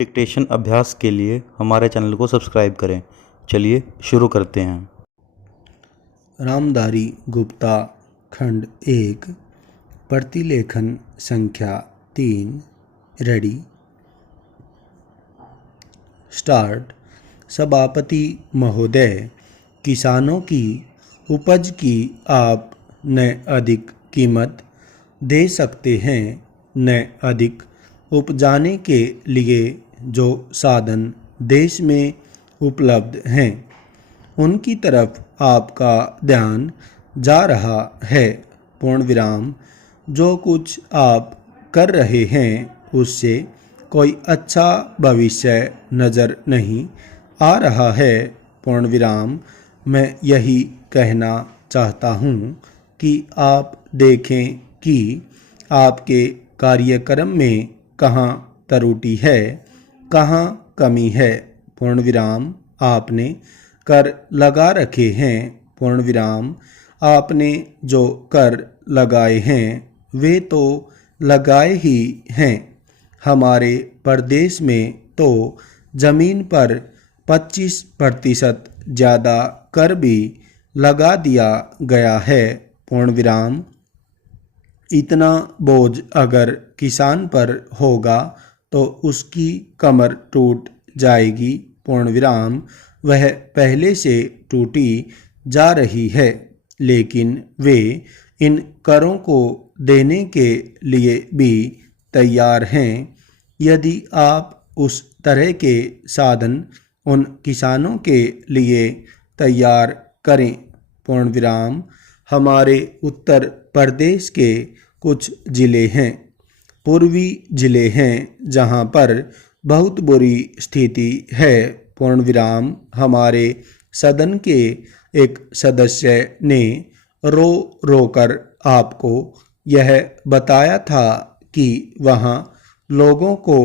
Dictation अभ्यास के लिए हमारे चैनल को सब्सक्राइब करें। चलिए शुरू करते हैं। रामधारी गुप्ता खंड 1 प्रतिलेखन संख्या 3 रेडी स्टार्ट। सभापति महोदय, किसानों की उपज की आप न अधिक कीमत दे सकते हैं न अधिक उपजाने के लिए जो साधन देश में उपलब्ध हैं उनकी तरफ आपका ध्यान जा रहा है। पूर्ण विराम। जो कुछ आप कर रहे हैं उससे कोई अच्छा भविष्य नज़र नहीं आ रहा है। पूर्ण विराम। मैं यही कहना चाहता हूँ कि आप देखें कि आपके कार्यक्रम में कहाँ त्रुटि है, कहाँ कमी है। पूर्ण विराम। आपने कर लगा रखे हैं। पूर्ण विराम। आपने जो कर लगाए हैं वे तो लगाए ही हैं। हमारे प्रदेश में तो जमीन पर 25% ज़्यादा कर भी लगा दिया गया है। पूर्ण विराम। इतना बोझ अगर किसान पर होगा तो उसकी कमर टूट जाएगी। पूर्ण विराम। वह पहले से टूटी जा रही है, लेकिन वे इन करों को देने के लिए भी तैयार हैं यदि आप उस तरह के साधन उन किसानों के लिए तैयार करें। पूर्ण विराम। हमारे उत्तर प्रदेश के कुछ ज़िले हैं, पूर्वी ज़िले हैं जहां पर बहुत बुरी स्थिति है। पूर्ण विराम। हमारे सदन के एक सदस्य ने रो रो कर आपको यह बताया था कि वहां लोगों को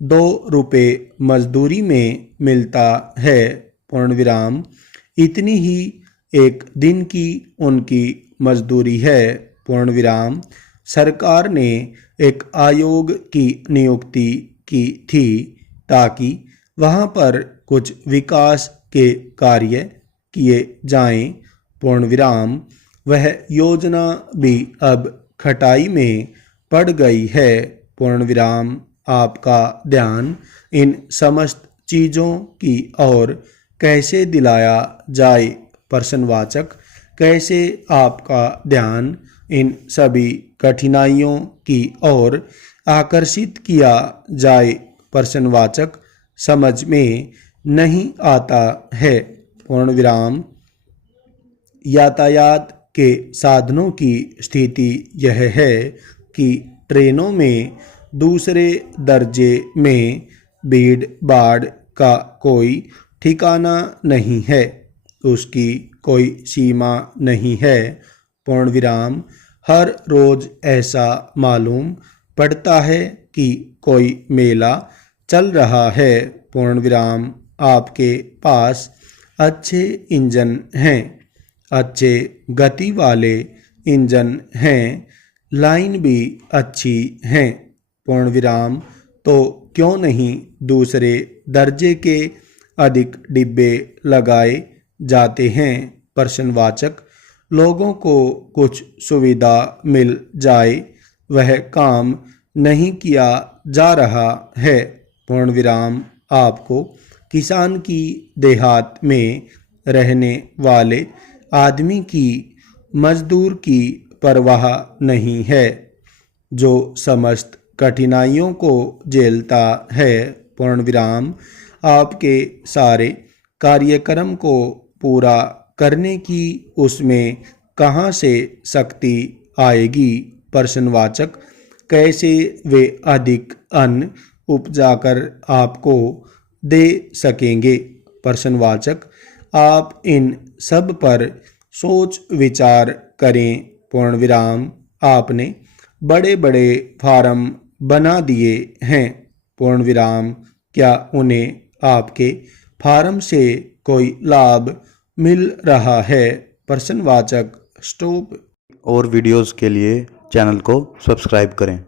2 रुपये मजदूरी में मिलता है। पूर्ण विराम। इतनी ही एक दिन की उनकी मजदूरी है। पूर्ण विराम। सरकार ने एक आयोग की नियुक्ति की थी ताकि वहां पर कुछ विकास के कार्य किए जाएं। पूर्ण विराम। वह योजना भी अब खटाई में पड़ गई है। पूर्ण विराम। आपका ध्यान इन समस्त चीज़ों की ओर कैसे दिलाया जाए। प्रश्नवाचक। कैसे आपका ध्यान इन सभी कठिनाइयों की ओर आकर्षित किया जाए। प्रश्नवाचक। समझ में नहीं आता है। पूर्ण विराम। यातायात के साधनों की स्थिति यह है कि ट्रेनों में दूसरे दर्जे में भीड़ भाड़ का कोई ठिकाना नहीं है, उसकी कोई सीमा नहीं है। पूर्ण विराम। हर रोज़ ऐसा मालूम पड़ता है कि कोई मेला चल रहा है। पूर्ण विराम। आपके पास अच्छे इंजन हैं, अच्छे गति वाले इंजन हैं, लाइन भी अच्छी हैं। पूर्ण विराम। तो क्यों नहीं दूसरे दर्जे के अधिक डिब्बे लगाए जाते हैं। प्रश्नवाचक। लोगों को कुछ सुविधा मिल जाए, वह काम नहीं किया जा रहा है। पूर्ण विराम। आपको किसान की देहात में रहने वाले आदमी की मजदूर की परवाह नहीं है, जो समस्त कठिनाइयों को झेलता है। पूर्ण विराम। आपके सारे कार्यक्रम को पूरा करने की उसमें कहाँ से शक्ति आएगी। प्रश्नवाचक। कैसे वे अधिक अन्न उपजाकर आपको दे सकेंगे। प्रश्नवाचक। आप इन सब पर सोच विचार करें। पूर्ण विराम। आपने बड़े बड़े फार्म बना दिए हैं। पूर्ण विराम। क्या उन्हें आपके फार्म से कोई लाभ मिल रहा है। प्रश्नवाचक। स्टॉप। और वीडियोस के लिए चैनल को सब्सक्राइब करें।